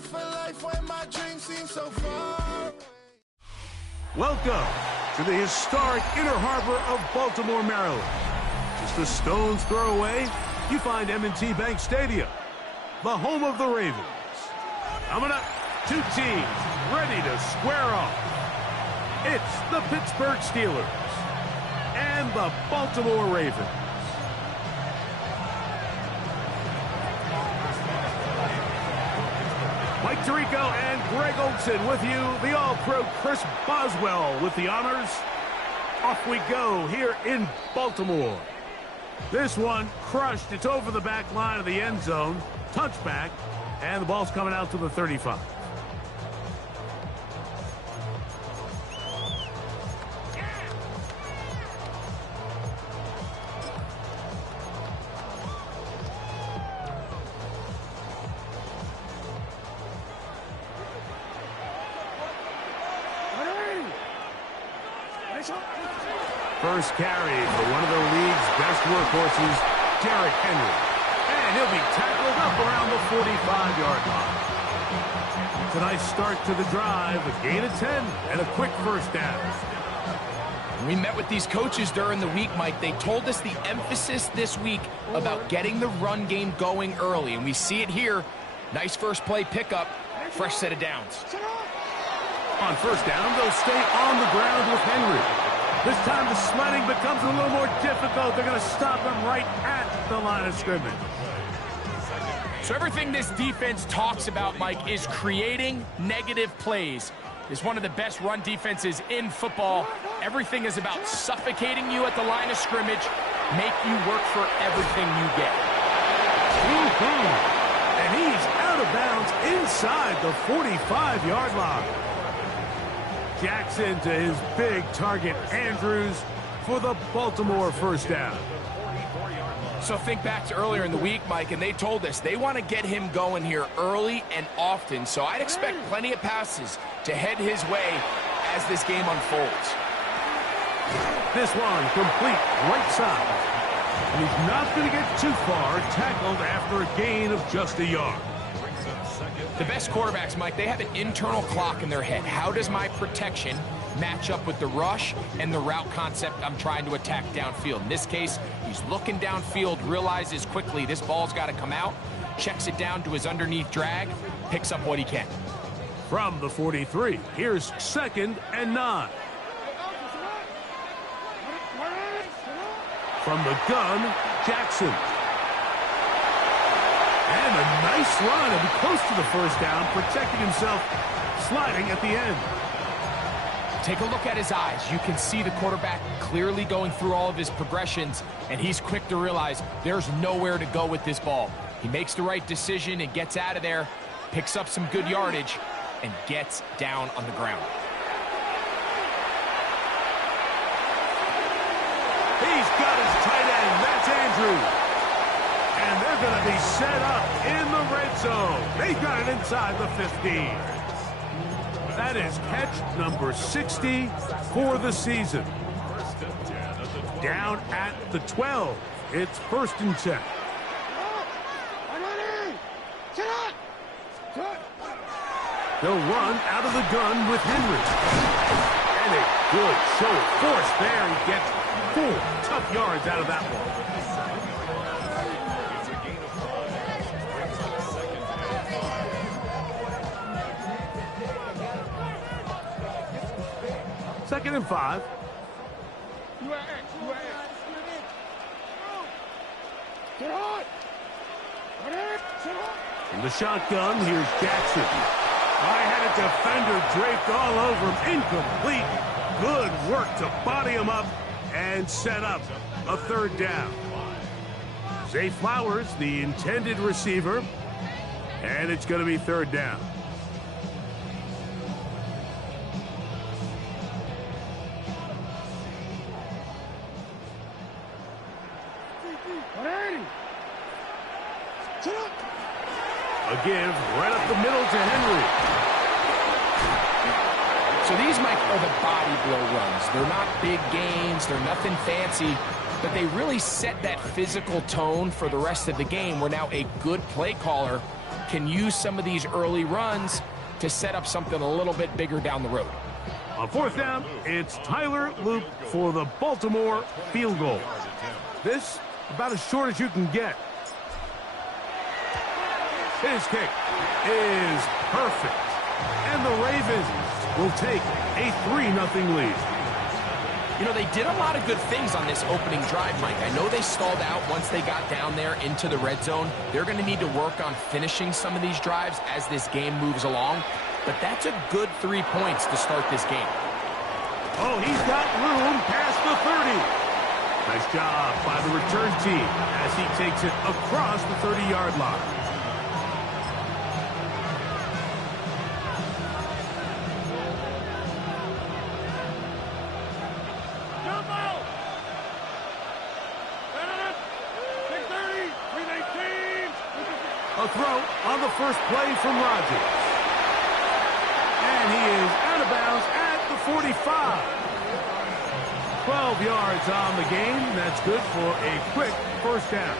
for life when my dreams seem so far. Welcome to the historic Inner Harbor of Baltimore, Maryland. Just a stone's throw away, you find M&T Bank Stadium, the home of the Ravens. Coming up, two teams ready to square off. It's the Pittsburgh Steelers and the Baltimore Ravens. Mike Tirico and Greg Olson with you. The All-Pro Chris Boswell with the honors. Off we go here in Baltimore. This one crushed. It's over the back line of the end zone. Touchback. And the ball's coming out to the 35. First carry for one of the league's best workhorses, Derrick Henry. And he'll be tackled up around the 45-yard line. It's a nice start to the drive, a gain of 10, and a quick first down. We met with these coaches during the week, Mike. They told us the emphasis this week about getting the run game going early, and we see it here. Nice first play pickup, fresh set of downs. On first down, they'll stay on the ground with Henry. This time the sledding becomes a little more difficult. They're going to stop him right at the line of scrimmage. So everything this defense talks about, Mike, is creating negative plays. It's one of the best run defenses in football. Everything is about suffocating you at the line of scrimmage, make you work for everything you get. And he's out of bounds inside the 45-yard line. Jackson to his big target, Andrews, for the Baltimore first down. So think back to earlier in the week, Mike, and they told us they want to get him going here early and often. So I'd expect plenty of passes to head his way as this game unfolds. This one complete right side. And he's not going to get too far, tackled after a gain of just a yard. The best quarterbacks, Mike, they have an internal clock in their head. How does my protection match up with the rush and the route concept I'm trying to attack downfield? In this case, he's looking downfield, realizes quickly this ball's got to come out, checks it down to his underneath drag, picks up what he can. From the 43, here's 2nd and 9. From the gun, Jackson. And a nice run and close to the first down, protecting himself, sliding at the end. Take a look at his eyes. You can see the quarterback clearly going through all of his progressions, and he's quick to realize there's nowhere to go with this ball. He makes the right decision and gets out of there, picks up some good yardage, and gets down on the ground. He's got his tight end. That's Andrews. And they're going to be set up in the red zone. They've got it inside the 15. That is catch number 60 for the season. Down at the 12. It's 1st and 10. They'll run out of the gun with Henry. And a good show of force there. He gets 4 tough yards out of that one. Second and 5. In the shotgun, here's Jackson. I had a defender draped all over him. Incomplete. Good work to body him up and set up a 3rd down. Zay Flowers, the intended receiver. And it's going to be 3rd down. A give right up the middle to Henry. So these, Mike, are the body blow runs. They're not big gains. They're nothing fancy. But they really set that physical tone for the rest of the game where now a good play caller can use some of these early runs to set up something a little bit bigger down the road. On fourth down, it's Tyler Loop for the Baltimore field goal. This, about as short as you can get. His kick is perfect. And the Ravens will take a 3-0 lead. You know, they did a lot of good things on this opening drive, Mike. I know they stalled out once they got down there into the red zone. They're going to need to work on finishing some of these drives as this game moves along. But that's a good 3 points to start this game. Oh, he's got room past the 30. Nice job by the return team as he takes it across the 30-yard line. A throw on the first play from Rodgers. And he is out of bounds at the 45. 12 yards on the game. That's good for a quick first down.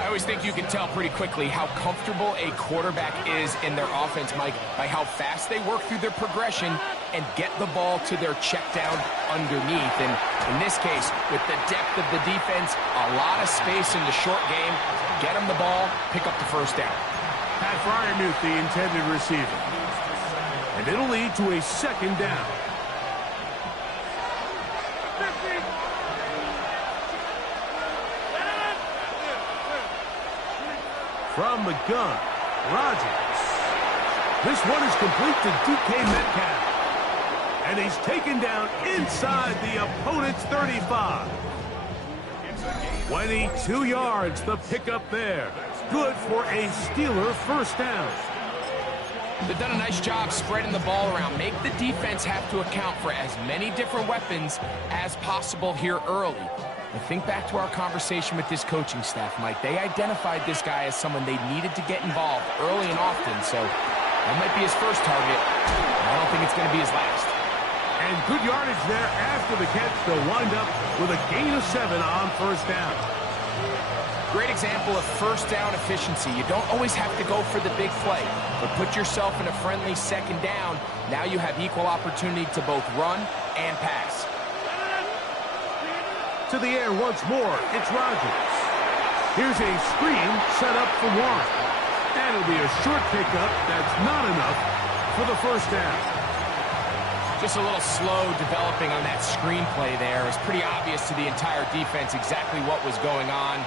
I always think you can tell pretty quickly how comfortable a quarterback is in their offense, Mike, by how fast they work through their progression and get the ball to their check down underneath. And in this case, with the depth of the defense, a lot of space in the short game, get them the ball, pick up the first down. Pat Freiermuth, the intended receiver. And it'll lead to a second down. From the gun, Rodgers. This one is complete to DK Metcalf. And he's taken down inside the opponent's 35. 22 yards, the pickup there. Good for a Steeler first down. They've done a nice job spreading the ball around. Make the defense have to account for as many different weapons as possible here early. And think back to our conversation with this coaching staff, Mike. They identified this guy as someone they needed to get involved early and often, so that might be his first target. I don't think it's going to be his last. And good yardage there after the catch. They'll wind up with a gain of 7 on first down. Great example of first down efficiency. You don't always have to go for the big play, but put yourself in a friendly second down. Now you have equal opportunity to both run and pass. To the air once more, it's Rodgers. Here's a screen set up for Warren. And it'll be a short pickup that's not enough for the first down. Just a little slow developing on that screenplay there. It was pretty obvious to the entire defense exactly what was going on.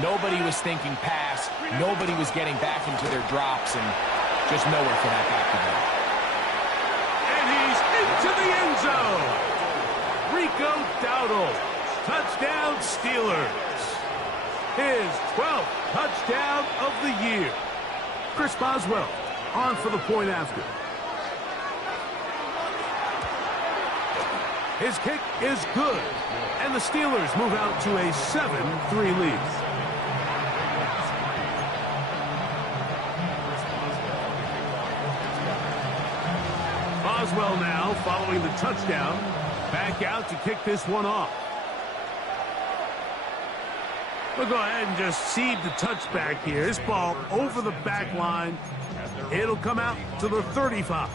Nobody was thinking pass. Nobody was getting back into their drops, and just nowhere for that back to go. And he's into the end zone. Rico Dowdle. Touchdown Steelers. His 12th touchdown of the year. Chris Boswell on for the point after. His kick is good. And the Steelers move out to a 7-3 lead. Boswell now following the touchdown. Back out to kick this one off. We'll go ahead and just seed the touchback here. This ball over the back line. It'll come out to the 35.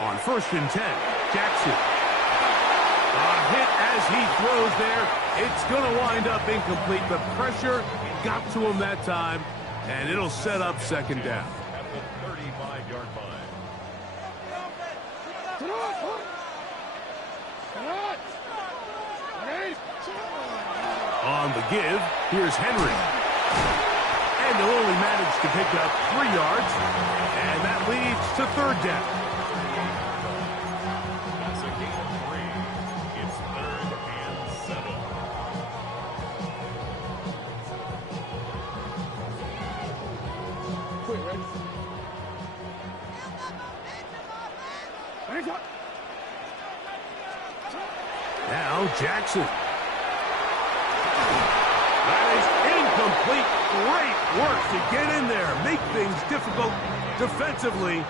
On 1st and 10, Jackson. A hit as he throws there. It's going to wind up incomplete. The pressure got to him that time, and it'll set up second down. At the 35-yard line. On the give, here's Henry. And they'll only manage to pick up 3 yards, and that leads to third down. That's a gain of 3. It's 3rd and 7. Now Jackson. incomplete. Great work to get in there, make things difficult defensively,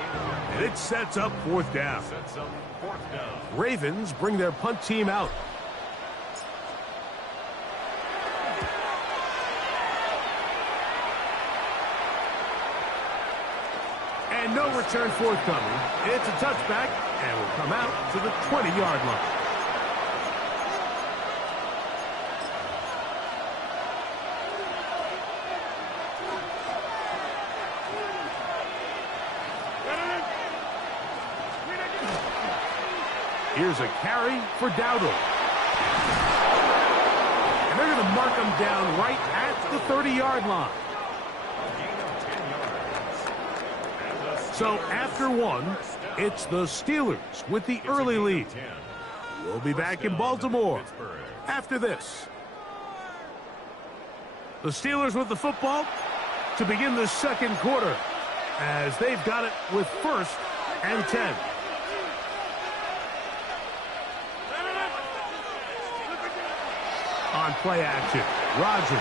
and it sets up fourth down. Ravens bring their punt team out. And no return forthcoming. It's a touchback, and will come out to the 20-yard line. Here's a carry for Dowdle. And they're going to mark him down right at the 30-yard line. So after one, it's the Steelers with the early lead. We'll be back in Baltimore after this. The Steelers with the football to begin the second quarter as they've got it with 1st and 10. On play action, Rodgers.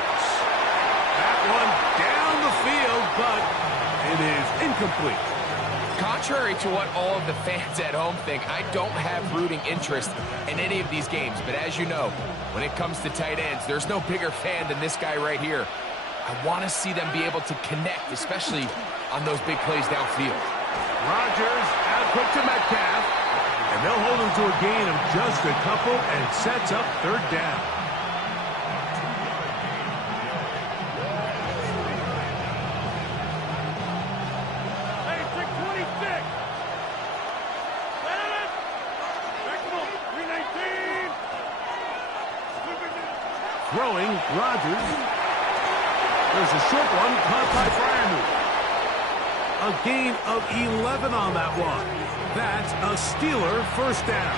That one down the field, but it is incomplete. Contrary to what all of the fans at home think, I don't have rooting interest in any of these games. But as you know, when it comes to tight ends, there's no bigger fan than this guy right here. I want to see them be able to connect, especially on those big plays downfield. Rodgers out quick to Metcalf, and they'll hold him to a gain of just a couple and sets up third down. Throwing, Rodgers. There's a short one, caught by Freiermuth. A gain of 11 on that one. That's a Steeler first down.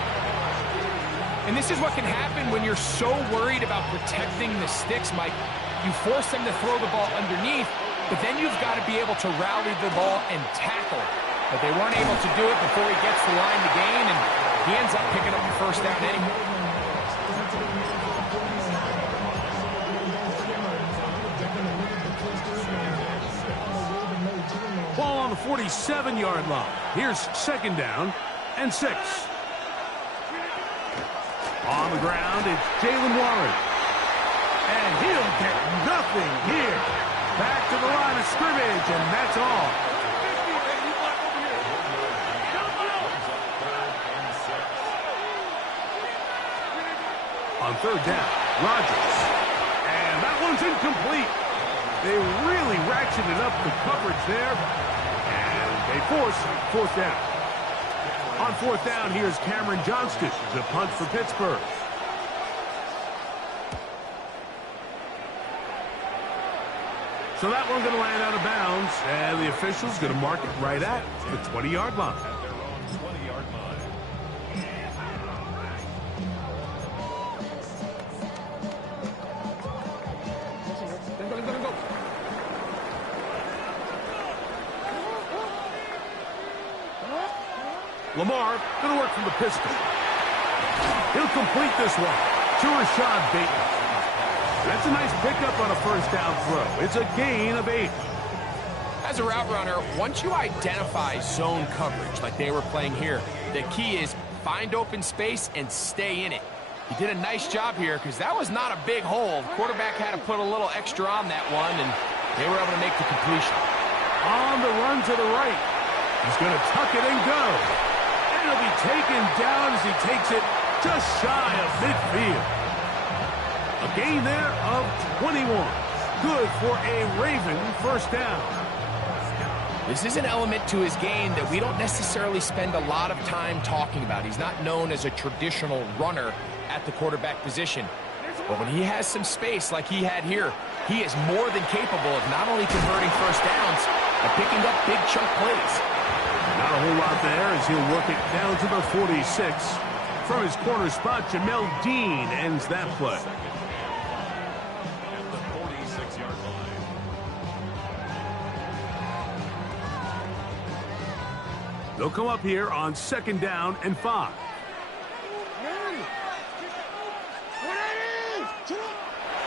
And this is what can happen when you're so worried about protecting the sticks, Mike. You force them to throw the ball underneath, but then you've got to be able to rally the ball and tackle it. But they weren't able to do it before he gets the line to gain, and he ends up picking up the first down anyway. Ball on the 47-yard line. Here's second down and 6. On the ground, it's Jaylen Warren. And he'll get nothing here. Back to the line of scrimmage, and that's all. On third down, Rodgers. And that one's incomplete. They really ratcheted up the coverage there, and they force fourth down. On fourth down, here's Cameron Johnston, the punt for Pittsburgh. So that one's going to land out of bounds, and the official's going to mark it right at the 20-yard line. Lamar going to work from the pistol. He'll complete this one to Rashad Bateman. That's a nice pickup on a first down throw. It's a gain of 8. As a route runner, once you identify zone coverage like they were playing here, the key is find open space and stay in it. He did a nice job here because that was not a big hole. The quarterback had to put a little extra on that one, and they were able to make the completion. On the run to the right. He's going to tuck it and go. And he'll be taken down as he takes it just shy of midfield. A gain there of 21. Good for a Raven first down. This is an element to his game that we don't necessarily spend a lot of time talking about. He's not known as a traditional runner at the quarterback position. But when he has some space like he had here, he is more than capable of not only converting first downs, but picking up big chunk plays. Not a whole lot there as he'll work it down to the 46. From his corner spot, Jamel Dean ends that play. At the 46-yard line. They'll come up here on second down and 5.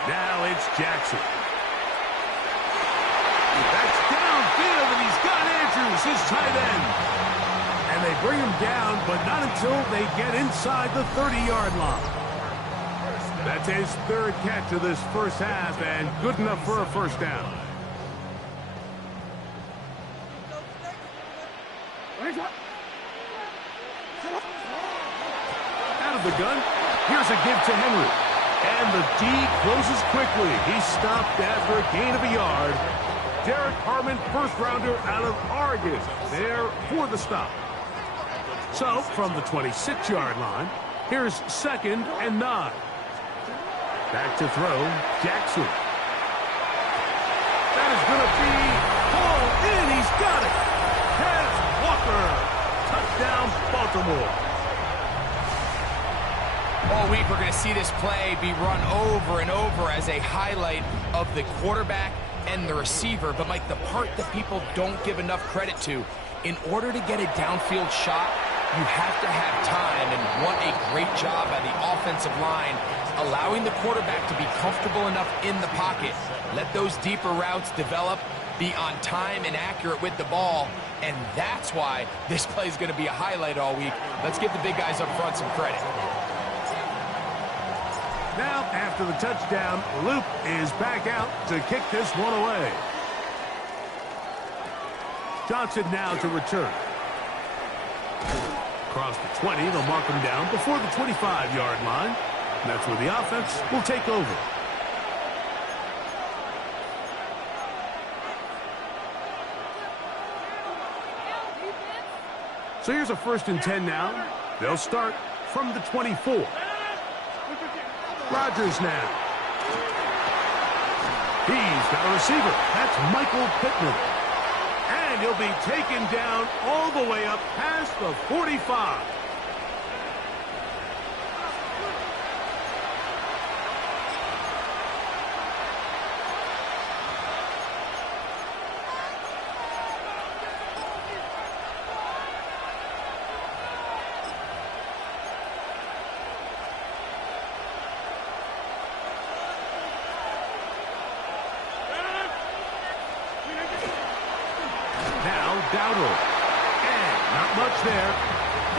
Now it's Jackson. field, and he's got Andrews, his tight end. And they bring him down, but not until they get inside the 30-yard line. That's his third catch of this first half, and good enough for a first down. Out of the gun, here's a give to Henry. And the D closes quickly. He's stopped after a gain of a yard. Derek Harmon, first-rounder out of Oregon, there for the stop. So, from the 26-yard line, here's 2nd and 9. Back to throw, Jackson. That is going to be hauled in. He's got it. Kez Walker. Touchdown, Baltimore. All week, we're going to see this play be run over and over as a highlight of the quarterback and the receiver. But, Mike, the part that people don't give enough credit to, in order to get a downfield shot, you have to have time. And what a great job by the offensive line, allowing the quarterback to be comfortable enough in the pocket. Let those deeper routes develop, be on time and accurate with the ball. And that's why this play is going to be a highlight all week. Let's give the big guys up front some credit. Now, after the touchdown, Luke is back out to kick this one away. Johnson now to return. Across the 20, they'll mark him down before the 25-yard line. And that's where the offense will take over. So here's a 1st and 10 now. They'll start from the 24. Rodgers now. He's got a receiver. That's Michael Pittman. And he'll be taken down all the way up past the 45. Dowdle. And not much there.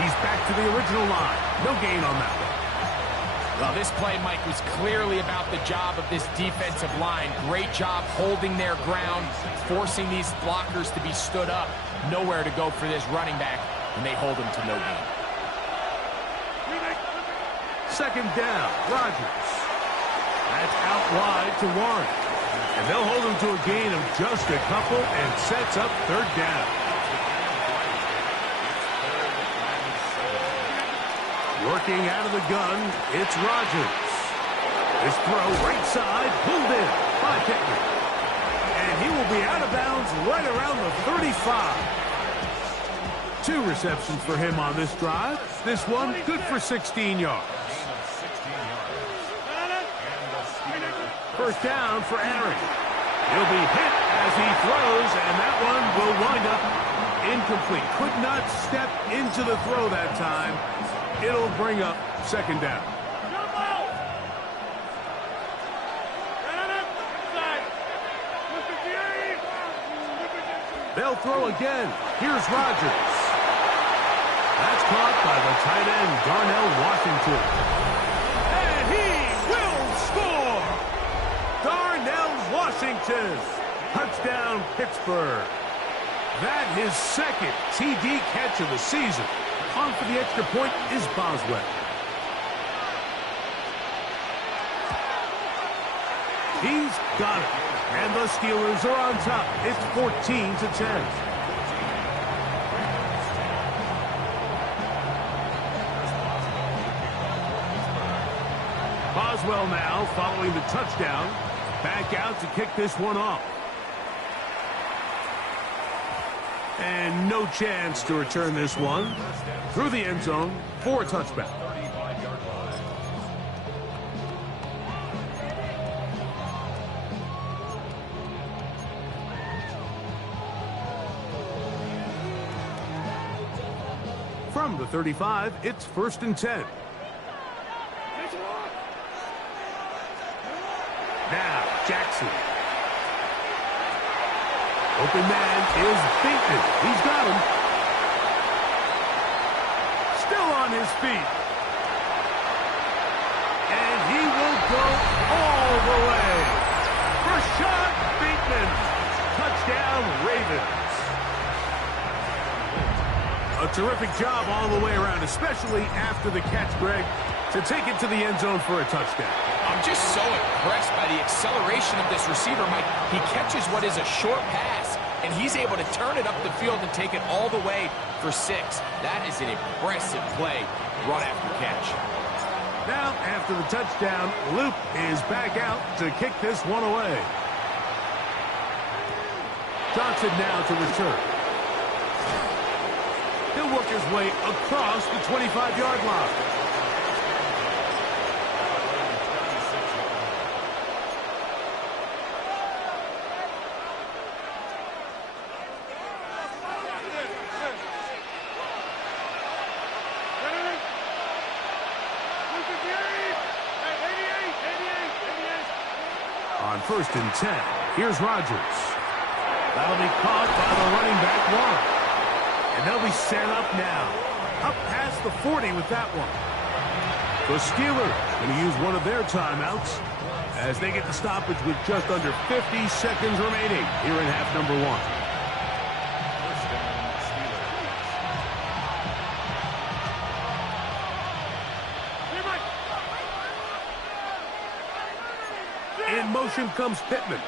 He's back to the original line. No gain on that one. Well, this play, Mike, was clearly about the job of this defensive line. Great job holding their ground, forcing these blockers to be stood up. Nowhere to go for this running back, and they hold him to no gain. 2nd down, Rodgers. That's out wide to Warren. And they'll hold him to a gain of just a couple and sets up 3rd down. Working out of the gun, it's Rodgers. His throw right side, pulled in by Pittman. And he will be out of bounds right around the 35. 2 receptions for him on this drive. This one good for 16 yards. 1st down for Aaron. He'll be hit as he throws, and that one will wind up incomplete. Could not step into the throw that time. It'll bring up 2nd down. They'll throw again. Here's Rodgers. That's caught by the tight end, Darnell Washington. And he will score! Darnell Washington. Touchdown, Pittsburgh. That his 2nd TD catch of the season. On for the extra point is Boswell. He's got it. And the Steelers are on top. It's 14-10. Boswell now following the touchdown. Back out to kick this one off. And no chance to return this one through the end zone for a touchback. From the 35, it's 1st and 10. Now, Jackson. Open man is Bateman. He's got him. Still on his feet. And he will go all the way. Rashad Bateman. Touchdown, Ravens. A terrific job all the way around, especially after the catch, Greg, to take it to the end zone for a touchdown. I'm just so impressed by the acceleration of this receiver, Mike. He catches what is a short pass, and he's able to turn it up the field and take it all the way for 6. That is an impressive play, run after catch. Now, after the touchdown, Luke is back out to kick this one away. Johnson now to return. He'll work his way across the 25-yard line. On 1st and 10, here's Rodgers. That'll be caught by the running back, Warren. And they'll be set up now. Up past the 40 with that one. The Steelers going to use one of their timeouts as they get the stoppage with just under 50 seconds remaining here in half number 1. In motion comes Pittman.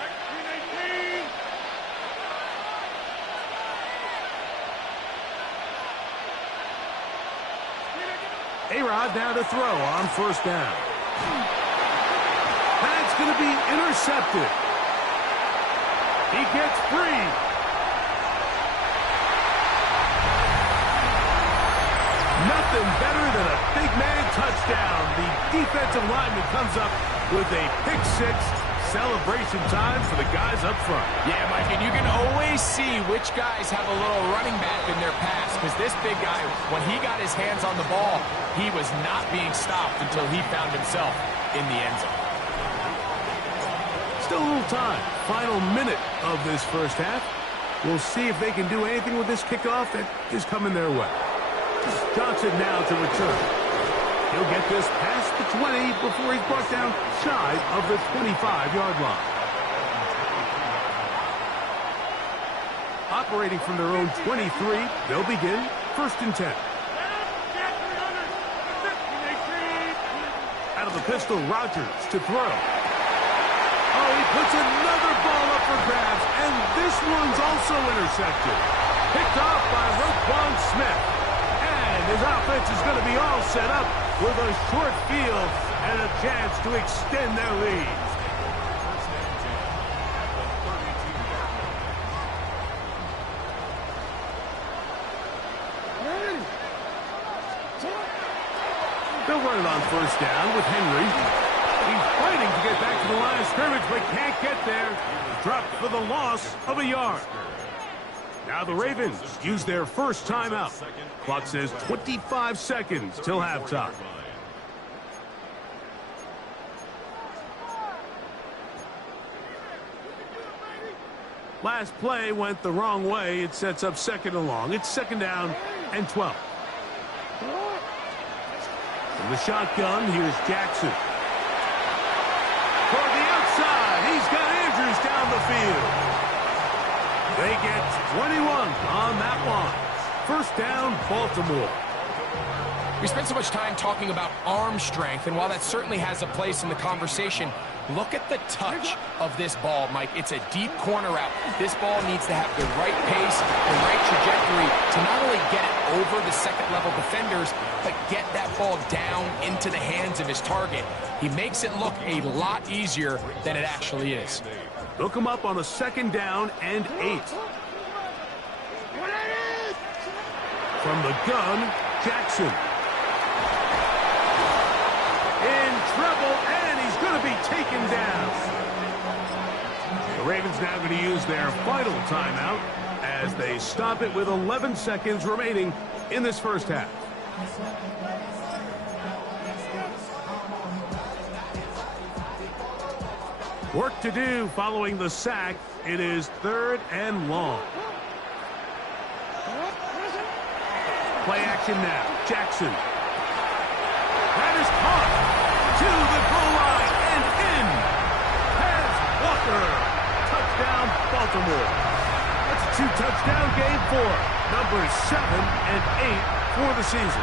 A-Rod now to throw on 1st down. That's going to be intercepted. He gets free. Nothing better than a big man touchdown. The defensive lineman comes up with a pick-6. Celebration time for the guys up front. Yeah, Mike, and you can always see which guys have a little running back in their pass, because this big guy, when he got his hands on the ball, he was not being stopped until he found himself in the end zone. Still a little time. Final minute of this first half. We'll see if they can do anything with this kickoff that is coming their way. Johnson now to return. He'll get this past the 20 before he's brought down shy of the 25-yard line. Operating from their own 23, they'll begin 1st and 10. Out of the pistol, Rodgers to throw. Oh, he puts another ball up for grabs, and this one's also intercepted. Picked off by Roquan Smith. And his offense is going to be all set up with a short field and a chance to extend their lead. They'll run it on 1st down with Henry. He's fighting to get back to the line of scrimmage, but can't get there. Dropped for the loss of a yard. Now the Ravens use their first timeout. Clock says 25 seconds till halftime. Last play went the wrong way. It sets up 2nd and long. It's 2nd down and 12. From the shotgun, here's Jackson. For the outside, he's got Andrews down the field. They get 21 on that one. 1st down, Baltimore. We spent so much time talking about arm strength, and while that certainly has a place in the conversation, look at the touch of this ball, Mike. It's a deep corner route. This ball needs to have the right pace, the right trajectory to not only get it over the second-level defenders, but get that ball down into the hands of his target. He makes it look a lot easier than it actually is. Look him up on a 2nd down and 8. From the gun, Jackson. In trouble, and he's going to be taken down. The Ravens now going to use their final timeout as they stop it with 11 seconds remaining in this first half. Work to do following the sack. It is 3rd and long. Play action now. Jackson. That is caught to the goal line and in. Has Walker. Touchdown, Baltimore. That's a 2-touchdown game for numbers 7 and 8 for the season.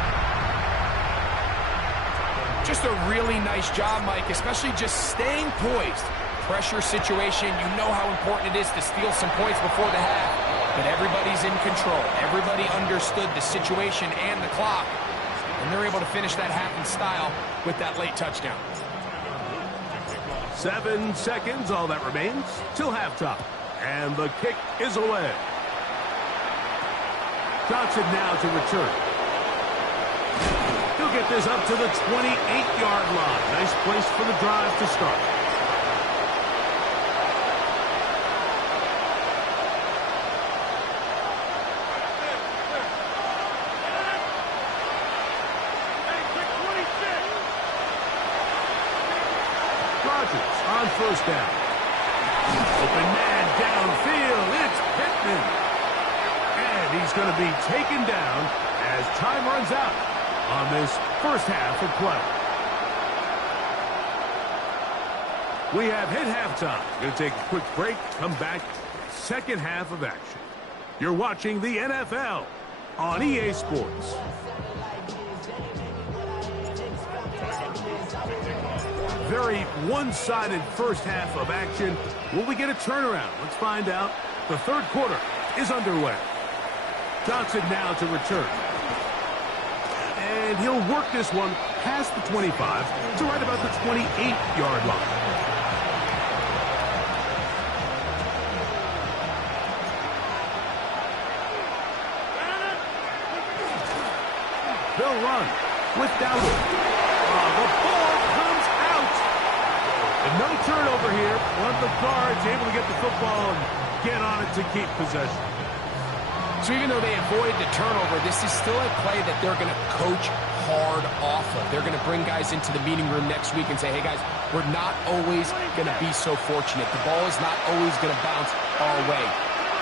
Just a really nice job, Mike, especially just staying poised. Pressure situation, you know how important it is to steal some points before the half. But everybody's in control. Everybody understood the situation and the clock. And they're able to finish that half in style with that late touchdown. 7 seconds, all that remains, till halftime. And the kick is away. Johnson now to return. He'll get this up to the 28-yard line. Nice place for the drive to start. On 1st down. Open man downfield. It's Pittman. And he's going to be taken down as time runs out on this first half of play. We have hit halftime. Going to take a quick break. Come back. Second half of action. You're watching the NFL on EA Sports. Very one-sided first half of action. Will we get a turnaround? Let's find out. The 3rd quarter is underway. Johnson now to return. And he'll work this one past the 25 to right about the 28-yard line. They'll run with Dowdle. The ball comes out. And no turnover here. One of the guards able to get the football and get on it to keep possession. So even though they avoid the turnover, this is still a play that they're going to coach hard off of. They're going to bring guys into the meeting room next week and say, hey, guys, we're not always going to be so fortunate. The ball is not always going to bounce our way.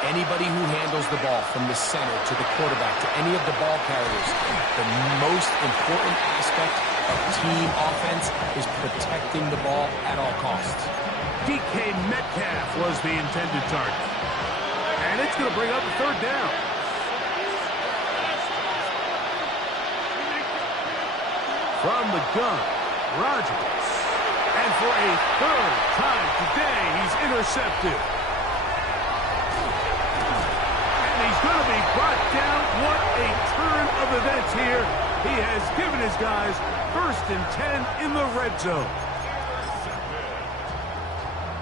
Anybody who handles the ball from the center to the quarterback to any of the ball carriers, the most important aspect of team offense is protecting the ball at all costs. DK Metcalf was the intended target. And it's going to bring up a 3rd down. From the gun, Rodgers. And for a 3rd time today, he's intercepted. And he's going to be brought down. What a turn of events here. He has given his guys 1st and 10 in the red zone.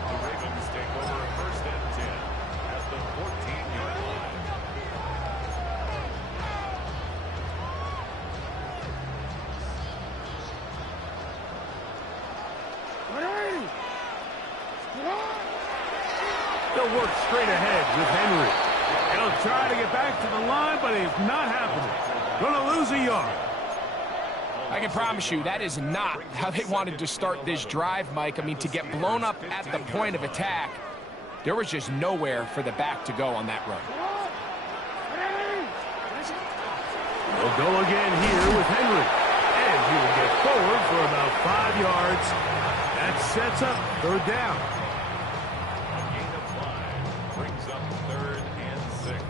The Ravens take over 1st and 10 at the 14-yard line. They'll work straight ahead with Henry. He'll try to get back to the line, but it's not happening. Going to lose a yard. I can promise you that is not how they wanted to start this drive, Mike. I mean, to get blown up at the point of attack, there was just nowhere for the back to go on that run. They'll go again here with Henry. And he will get forward for about 5 yards. That sets up 3rd down. A gain of 5 brings up 3rd and 6.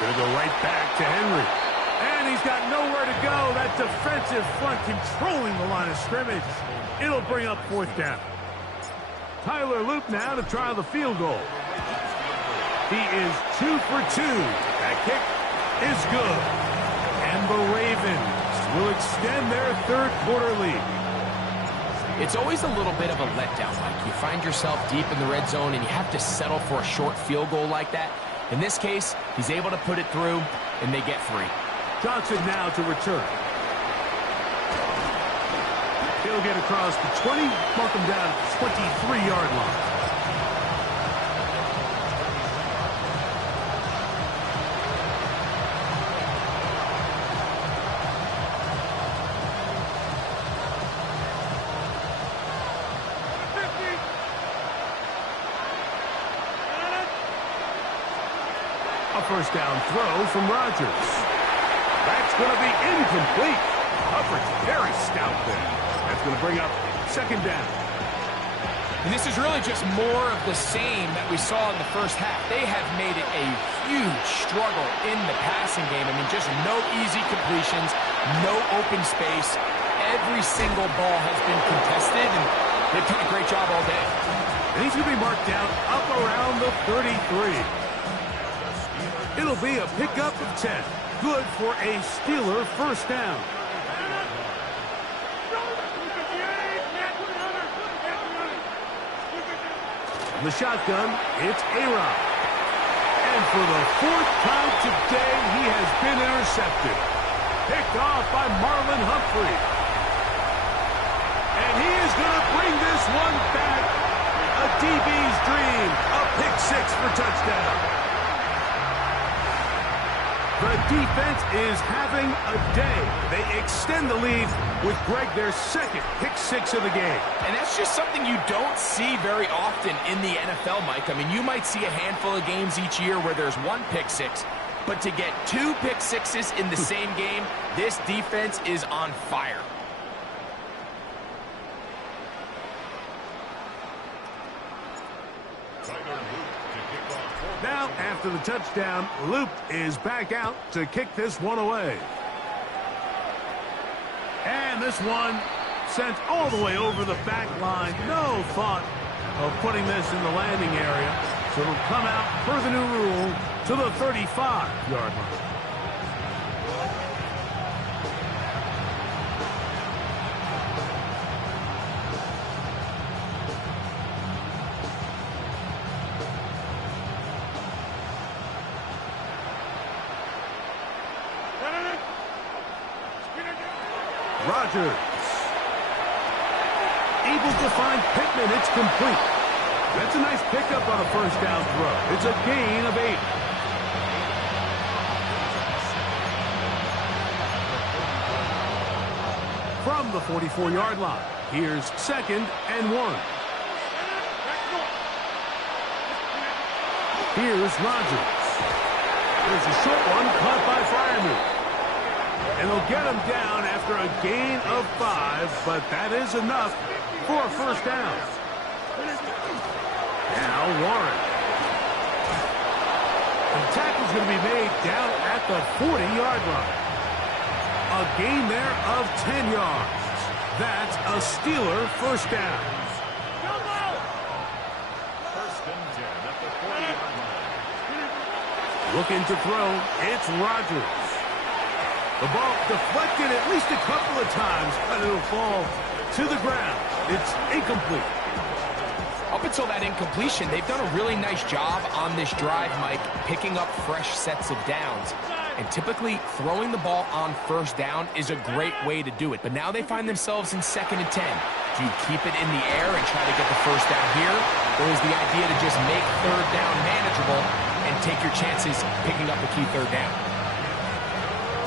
Going to go right back to Henry. And he's got nowhere to go. That defensive front controlling the line of scrimmage. It'll bring up 4th down. Tyler Loop now to try the field goal. He is 2 for 2. That kick is good. And the Ravens will extend their 3rd quarter lead. It's always a little bit of a letdown, Mike. You find yourself deep in the red zone and you have to settle for a short field goal like that. In this case, he's able to put it through, and they get 3. Johnson now to return. He'll get across the 20, mark him down at the 23-yard line. first down throw from Rodgers. That's going to be incomplete. Coverage very stout there. That's going to bring up second down. And this is really just more of the same that we saw in the first half. They have made it a huge struggle in the passing game. I mean, just no easy completions, no open space. Every single ball has been contested, and they've done a great job all day. And he's going to be marked down up around the 33. It'll be a pickup of 10. Good for a Steeler first down. The shotgun, it's A-Rod. And for the fourth time today, he has been intercepted. Picked off by Marlon Humphrey. And he is going to bring this one back. A DB's dream. A pick six for touchdown. The defense is having a day. They extend the lead with Greg, their second pick six of the game. And that's just something you don't see very often in the NFL, Mike. I mean, you might see a handful of games each year where there's one pick six, but to get two pick sixes in the same game, this defense is on fire. Now, after the touchdown, Luke is back out to kick this one away. And this one sent all the way over the back line. No thought of putting this in the landing area. So it'll come out, per the new rule, to the 35-yard line. Rodgers. Able to find Pittman. It's complete. That's a nice pickup on a first down throw. It's a gain of 8. From the 44-yard line, here's 2nd and 1. Here's Rodgers. There's a short one caught by Freiermuth. And they'll get him down after a gain of 5, but that is enough for a first down. Now Warren. The tackle's going to be made down at the 40-yard line. A gain there of 10 yards. That's a Steeler first down. First and 10 at the 40-yard line. Looking to throw, it's Rodgers. The ball deflected at least a couple of times, but it'll fall to the ground. It's incomplete. Up until that incompletion, they've done a really nice job on this drive, Mike, picking up fresh sets of downs. And typically, throwing the ball on first down is a great way to do it. But now they find themselves in 2nd and 10. Do you keep it in the air and try to get the first down here? Or is the idea to just make third down manageable and take your chances picking up a key third down?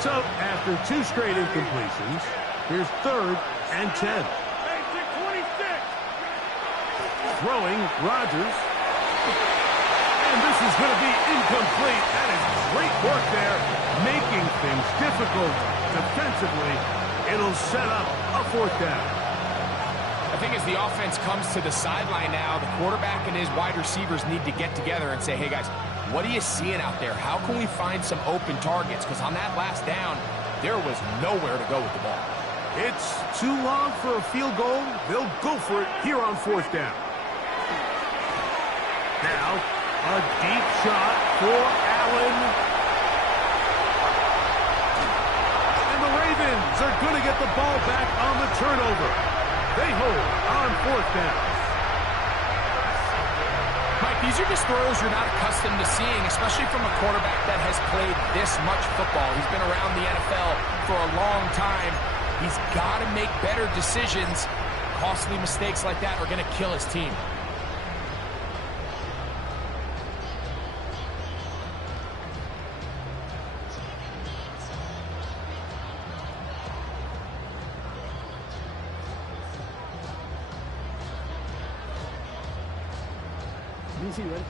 So, after 2 straight incompletions, here's 3rd and 10. Throwing, Rodgers. And this is going to be incomplete. That is great work there, making things difficult defensively. It'll set up a 4th down. I think as the offense comes to the sideline now, the quarterback and his wide receivers need to get together and say, hey, guys, what are you seeing out there? How can we find some open targets? Because on that last down, there was nowhere to go with the ball. It's too long for a field goal. They'll go for it here on 4th down. Now, a deep shot for Allen. And the Ravens are going to get the ball back on the turnover. They hold on 4th down. Mike, these are just throws you're not accustomed to seeing, especially from a quarterback that has played this much football. He's been around the NFL for a long time. He's got to make better decisions. Costly mistakes like that are going to kill his team.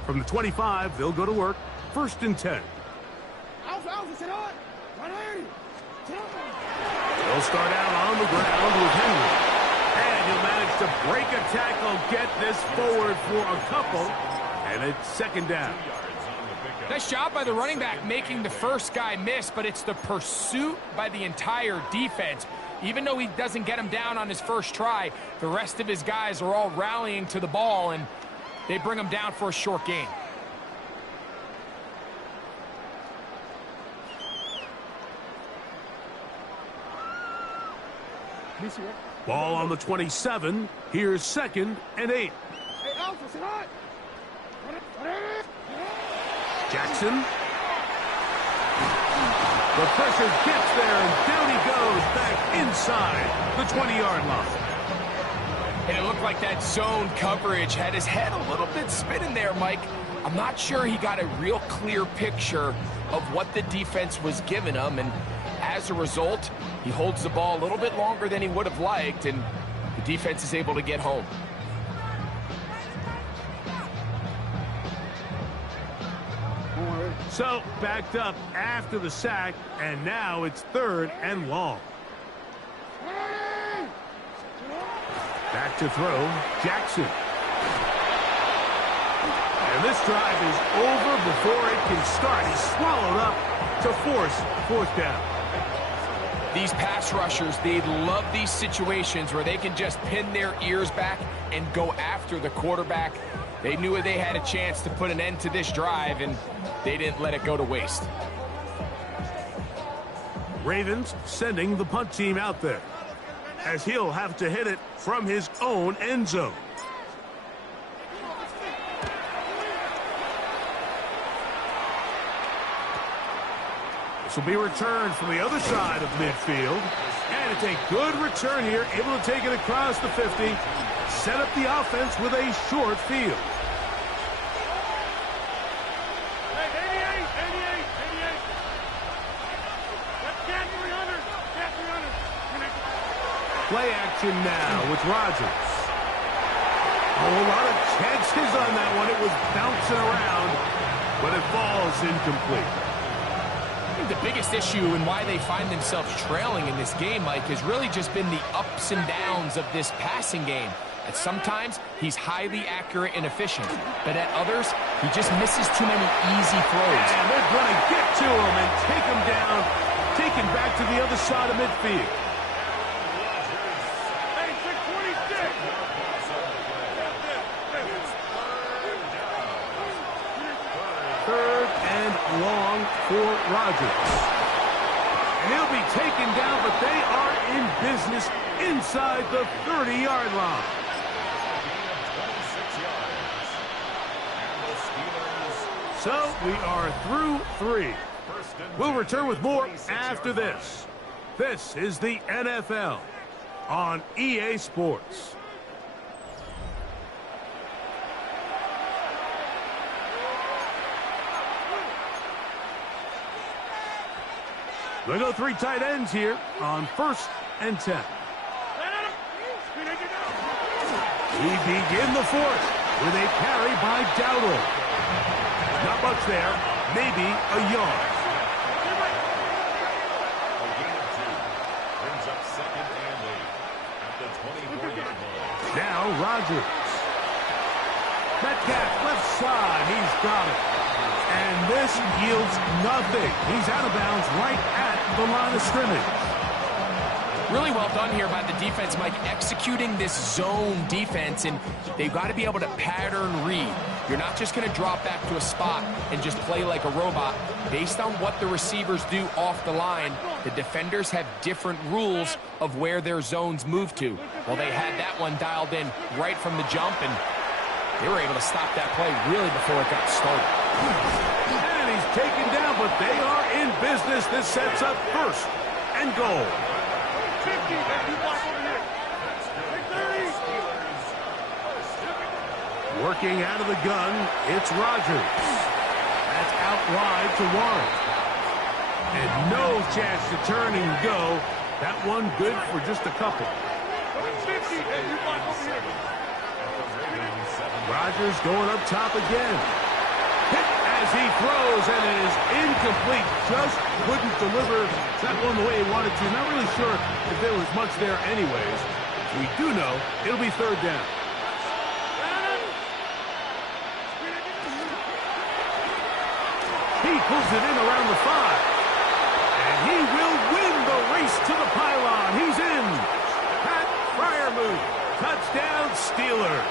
From the 25, they'll go to work. 1st and 10. They'll start out on the ground with Henry. And he'll manage to break a tackle, get this forward for a couple, and it's second down. Nice job by the running back making the first guy miss, but it's the pursuit by the entire defense. Even though he doesn't get him down on his first try, the rest of his guys are all rallying to the ball, and they bring him down for a short gain. Ball on the 27. Here's 2nd and 8. Jackson. The pressure gets there, and down he goes back inside the 20-yard line. And it looked like that zone coverage had his head a little bit spinning there, Mike. I'm not sure he got a real clear picture of what the defense was giving him, and as a result, he holds the ball a little bit longer than he would have liked, and the defense is able to get home. So, backed up after the sack, and now it's 3rd and long. Back to throw, Jackson. And this drive is over before it can start. He's swallowed up to force 4th down. These pass rushers, they love these situations where they can just pin their ears back and go after the quarterback. They knew they had a chance to put an end to this drive, and they didn't let it go to waste. Ravens sending the punt team out there, as he'll have to hit it from his own end zone. This will be returned from the other side of midfield. And it's a good return here, able to take it across the 50, set up the offense with a short field. Play action now with Rodgers. Oh, a lot of chances on that one. It was bouncing around, but it falls incomplete. I think the biggest issue and why they find themselves trailing in this game, Mike, has really just been the ups and downs of this passing game. At sometimes, he's highly accurate and efficient, but at others, he just misses too many easy throws. And they're going to get to him and take him down, taken back to the other side of midfield. Long for Rodgers. And he'll be taken down, but they are in business inside the 30-yard line. So we are through 3. We'll return with more after this. This is the NFL on EA Sports. They go 3 tight ends here on 1st and 10. We begin the 4th with a carry by Dowdle. Not much there, maybe a yard. Now Rodgers. Metcalf left side, he's got it. And this yields nothing. He's out of bounds right at the line of scrimmage. Really well done here by the defense, Mike, executing this zone defense, and they've got to be able to pattern read. You're not just going to drop back to a spot and just play like a robot. Based on what the receivers do off the line, the defenders have different rules of where their zones move to. Well, they had that one dialed in right from the jump, and they were able to stop that play really before it got started. And he's taken down, but they are in business. This sets up 1st and goal. Working out of the gun, it's Rodgers. That's out wide to Warren. And no chance to turn and go. That one good for just a couple. Rodgers going up top again. Hit as he throws, and it is incomplete. Just couldn't deliver that one the way he wanted to. Not really sure if there was much there anyways. We do know it'll be third down. He pulls it in around the 5. And he will win the race to the pylon. He's in. Pat Freiermuth. Touchdown, Steelers.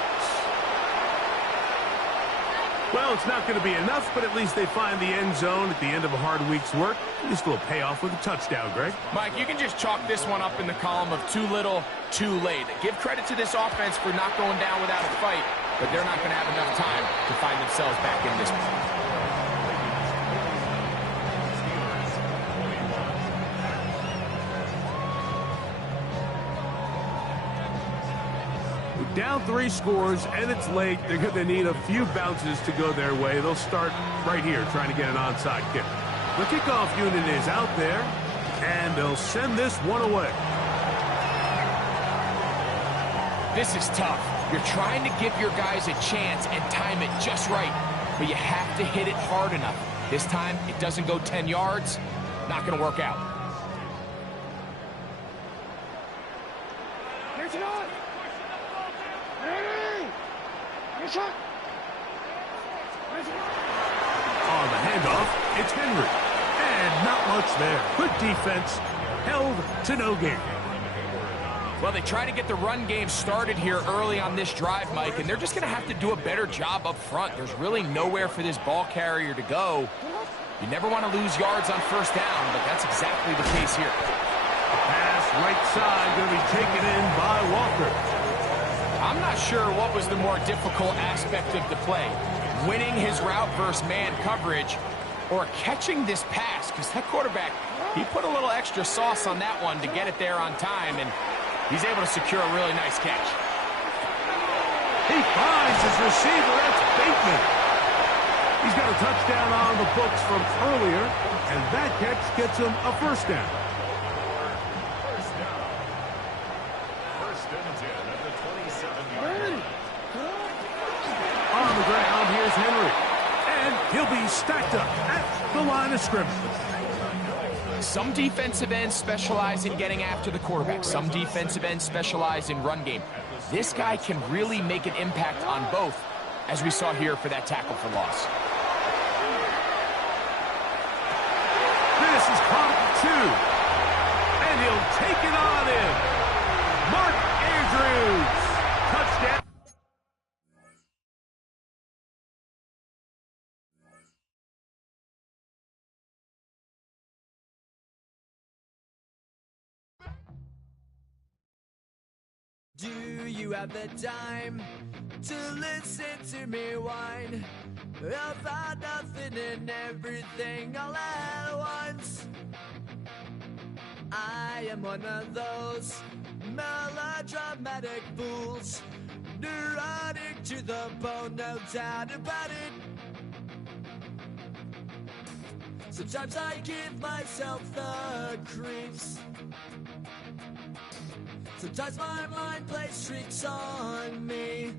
Well, it's not going to be enough, but at least they find the end zone at the end of a hard week's work. Just a little payoff with a touchdown, Greg. Mike, you can just chalk this one up in the column of too little, too late. Give credit to this offense for not going down without a fight, but they're not going to have enough time to find themselves back in this one. Down 3 scores, and it's late. They're going to need a few bounces to go their way. They'll start right here trying to get an onside kick. The kickoff unit is out there, and they'll send this one away. This is tough. You're trying to give your guys a chance and time it just right, but you have to hit it hard enough. This time, it doesn't go 10 yards. Not going to work out. Here's it on. On the handoff, it's Henry. And not much there. Good defense. Held to no gain. Well, they try to get the run game started here early on this drive, Mike, and they're just going to have to do a better job up front. There's really nowhere for this ball carrier to go. You never want to lose yards on first down, but that's exactly the case here. Pass right side going to be taken in by Walker. I'm not sure what was the more difficult aspect of the play, winning his route versus man coverage or catching this pass, because that quarterback, he put a little extra sauce on that one to get it there on time, and he's able to secure a really nice catch. He finds his receiver. That's Bateman. He's got a touchdown on the books from earlier, and that catch gets him a first down. On the ground, here's Henry. And he'll be stacked up at the line of scrimmage. Some defensive ends specialize in getting after the quarterback. Some defensive ends specialize in run game. This guy can really make an impact on both, as we saw here for that tackle for loss. This is caught 2. And he'll take it on in. Mark Andrews. Touchdown. Do you have the time to listen to me whine about nothing and everything all at once? I am one of those melodramatic fools, neurotic to the bone, no doubt about it. Sometimes I give myself the creeps. Sometimes my mind plays tricks on me.